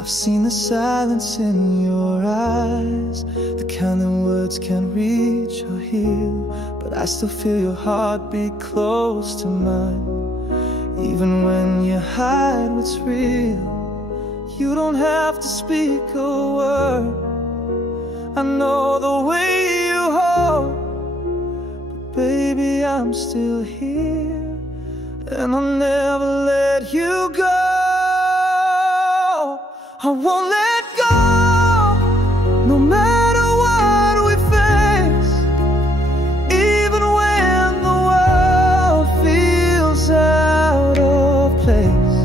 I've seen the silence in your eyes, the kind that words can't reach or heal, but I still feel your heartbeat close to mine. Even when you hide what's real, you don't have to speak a word. I know the way you hold, but baby, I'm still here, and I'll never let you go. I won't let go, no matter what we face. Even when the world feels out of place,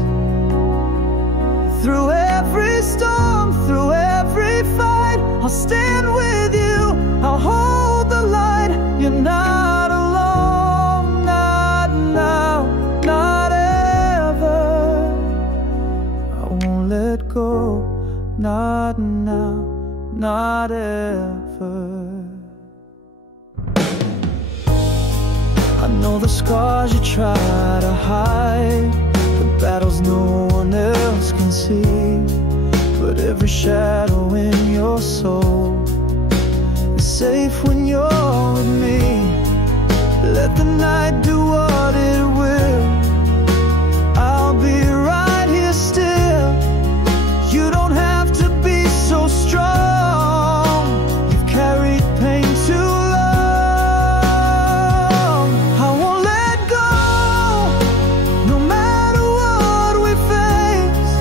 through every storm, through every fight, I'll stand with you, I'll hold the light. You're not alone, not now, not ever. I won't let go, not now, not ever. I know the scars you try to hide, the battles no one else can see, but every shadow in your soul is safe when you're with me. Let the night do what it will, I'll be right here still. You don't have to be so strong, you've carried pain too long. I won't let go, no matter what we face.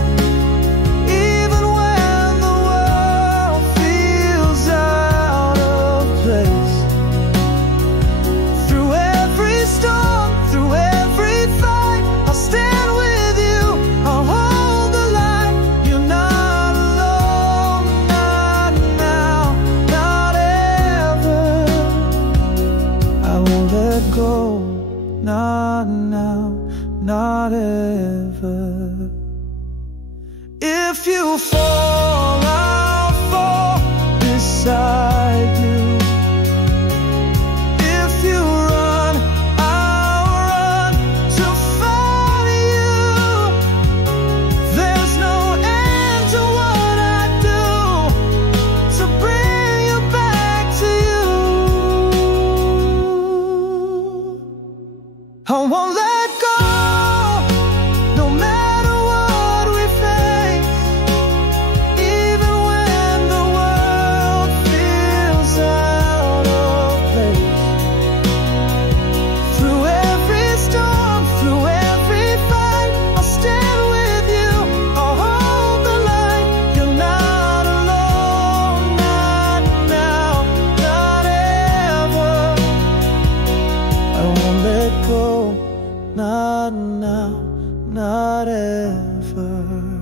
Even when the world feels out of place, through every storm, through every fight, I'll stand with you, I'll hold the light. You're not alone, not now, not ever. I won't let go, not now, not ever. If you fall, I'll fall beside you. If you run, I'll run to find you. There's no end to what I do to bring you back to you. I won't let go, no matter what we face. Even when the world feels out of place, through every storm, through every fight, I'll stand with you, I'll hold the light. You're not alone, not now, not ever. I won't let go, not now, not ever.